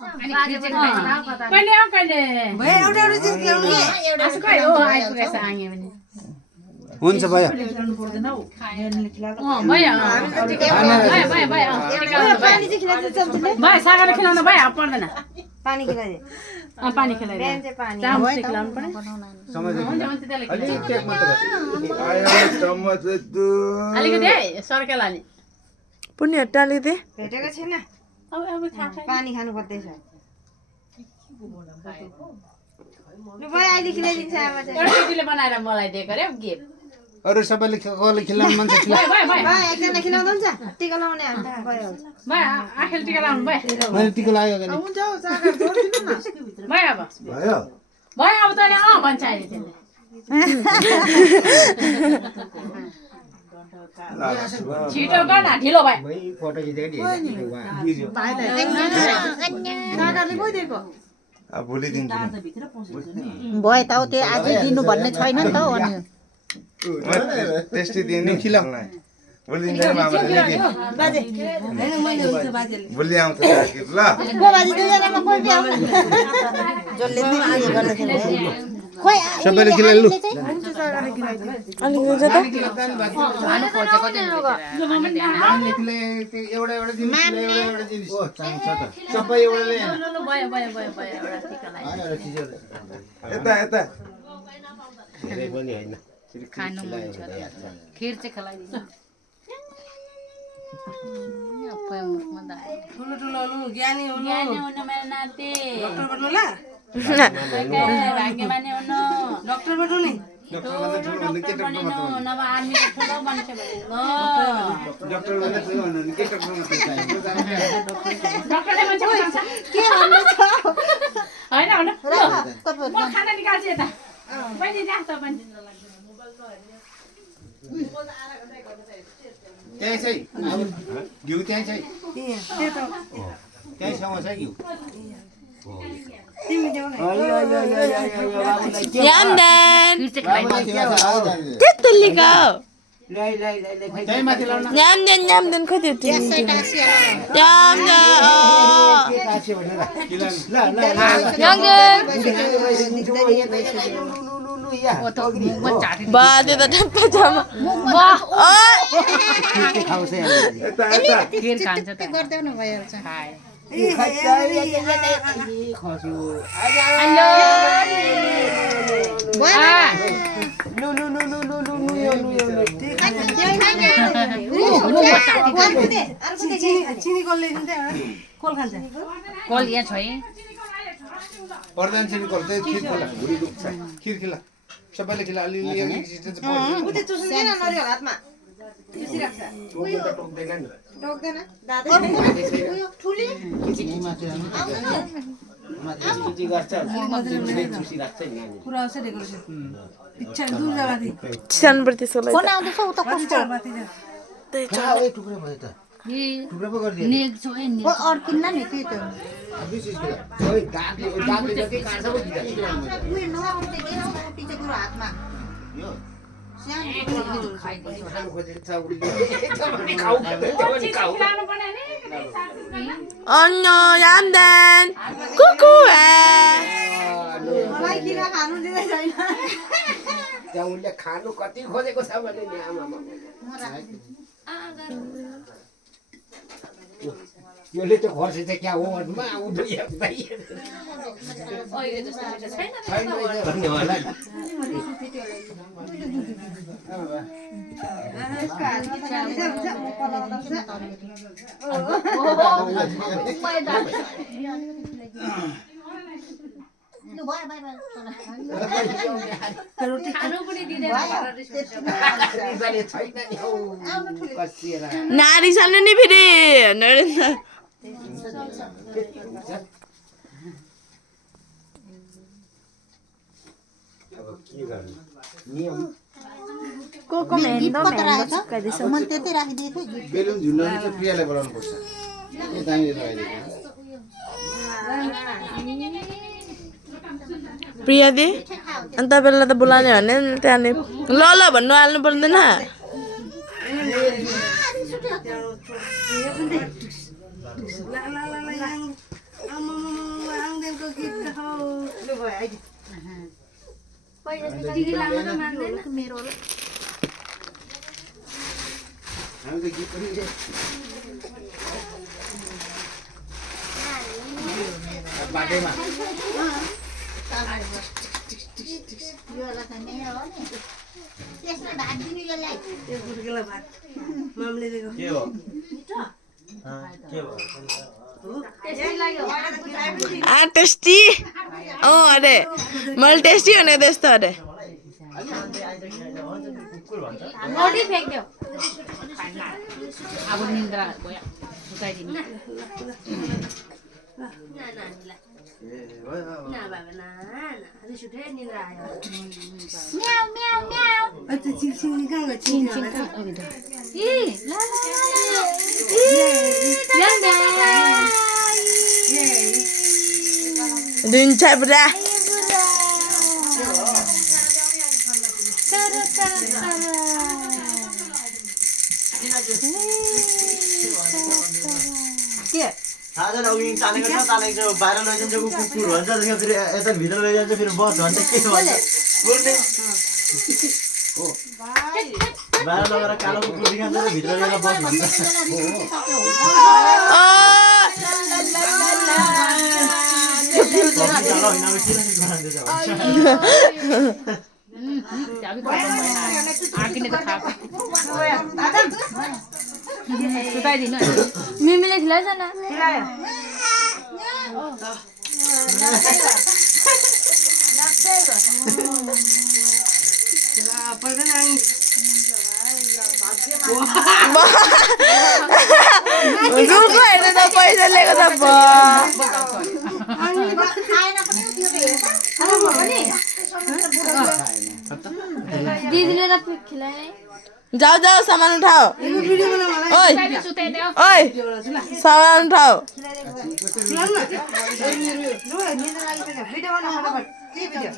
कहिले आऊ कहिले भयो एउटा एउटा चिज ल्याउनु के आज खै हो आइपुगेछ आङे पनि हुन्छ भयो भयो भयो पानी चाहिँ खिलाउँछ चम्चीले भयो सागर खिलाउनु भयो पर्दैन पानी खिलाइदे पानी खिलाइदियो बिहान चाहिँ पानी चामल खिलाउनु पर्यो अलिकति है सर्केला नि पुण्य टालिदे भेटेको छैन अब खा पानी खानु पर्दैछ लु भयो अहिले खिलाइदिन्छ आमा चाहिँ एउटा केटीले बनाएर मलाई दिएको अरे गिफ्ट अरू सबैले कसले खिलाउनु मन छ भयो भयो भयो भयो एकजना खिलाउँदा हुन्छ टिका लाउने अन्त भइहाल्छ भयो आखेल टिका लाउनु भयो मैले टिका लाग्यो भने भयो अब भयो भयो अब तैँले भन्छ अहिले त्यसले छिटो गर न ढिलो भयो फोटो खिचेको भोलि दिन्छु भयो त त्यो आज दिनु भन्ने छैन नि त अनि टेस्टी दिनु खिलाउ भोलि दिन्छ मामाले बाजे हैन मैले हुन्छ बाजेले भोलि आउँछ ल को बाजी दुईजनामा कोही भी आउनु जसले पनि आयो गर्न छैन खोइ सबैले खिलाइलु अलिकति त खानु खोजेको एउटा एउटा दिनु एउटा दिनु सबै एउटा ले भयो भयो भयो भयो एउटा टिका लगाइ यता यता धेरै पनि हैन खानु मन छ खिर चाहिँ खलाइदिनु ठुलो ठुलो हुनु ज्ञानी हुनु ज्ञानी हुनु मेरो नाति डाक्टर बन्नु ल भाग्यमानी हुनु डाक्टर बन्नु नि डाक्टर भन्दा ठुलो भन्दा के डाक्टर मात्र नभए आर्मी ठुलो मान्छे भयो डाक्टर भन्दा ठुलो भन्नु के डाक्टर मात्र चाहियो डक्टरले मान्छे बचाउँछ के भन्नु छ हैन हैन तपाईहरु म खाना निकाल्छु यता बहिनी जा त पनि त्यही चाहिँ घिउ त्यही चाहिँ त्यही सँग छ घिउ यामदेन त्यस्तो लिगा त्यही माथि लाउन यामदेन यामदेन खोइ त्यो यामदेन बाजे त टप्पा जामा वाह यता यता खिर खान्छ त गर्दैन भयो खाए चिनी कसले दिन्छ एउटा कोल खान्छ कल यहाँ छ है प्रधान श्री गर्दै खिर खिला भुडी दुख्छ खिर खिला सबैले खिला अलि उते चुस्दैन नरिवल हातमा बिसिराख्छ टोक्दैन नि टोक्दैन दादा ठुली माथि गर्छ चुसी राख्छ नि पुरा आउँछ डेकोरेसन इच्छा दूर जाँदा सानप्रति सोलाई फोन आउँदैछ उता कस्तो टुक्रा भयो त टुक्रा पो गरिदिए नेक छ है नेक अड्किन्न नि त्यही त ओइ दागले जति काट्छ पो दिन्छ उयो नआउँदै के रोटी चाहिँ गुरु हातमा यो खाइदिन्छ खानु खोजेको छ उले खाऊ खानु पर्ने नि अन्न यामदेन कुकु मलाई किन खानु दिँदै छैन त्यहाँ उनले खानु कति खोजेको छ भने नि आमामा योले त खर्सी चाहिँ क्या हो भन्नुमा उठ्दै अहिले जस्तो छैन छैन भन्ने होला नि यसको हातमा त खान्छ पलाउँछ लु भयो बाइ बाइ खानु पनि दिँदैन रिसाले छैन नि हौ कसिएर नारी सानो नि फेरि अब के गर्नु नियम को मेहनत कता राखेछ मैले त्यतै राखिदिएको थिएँ बेलुन झुन्डाउने चाहिँ प्रियालाई बोलाउनु पर्छ यो दाइले लगाइदिएको प्रिया दि अनि तपाईँलाई त बोलाउने भने त्यहाँनिर ल ल भन्नु हाल्नु पर्दैन ला ला ला ला भयो आइज दिदी लाउन त मान्दैन मेरो होला हामी त गीत पनि बाटैमा यो होला त मेरो हो नि त्यसले भात दिनु यसलाई त्यो गुडकेला भात मामले दिएको के हो के भयो टेस्टी लाग्यो टेस्टी अरे मैले टेस्टी भने त्यस्तो अरे रोटी फ्याँक्यो अब निन्द्रा गयो सुताइदिनु म्याउ म्याउ म्याउ त्यो चिङचिङ कहाँ गयो चिङचिङ इ ला ला दिन्छ पुरा थाहा छैन उयो तानेको छ बाहिर लैजान्छ कुकुर भन्छ त्यसमा फेरि यता भित्र लैजान्छ फेरि बस भन्छ के भन्छ बोल्ने बाहिर लगेर कालो कुकुर देखाउँछ र भित्र गएर बस भन्छ सुताइदिनु मिमीले खिलाएछ न पर्दैन अनि रुको हेर्नु त पैसा लिएको त दिदीले त खिलाए जाऊ जाऊ सामान उठाओ भिडियो बना मलाई ओइ सुताइदियो ओइ सामान उठाओ भिडियो बना फटाफट के भिडियो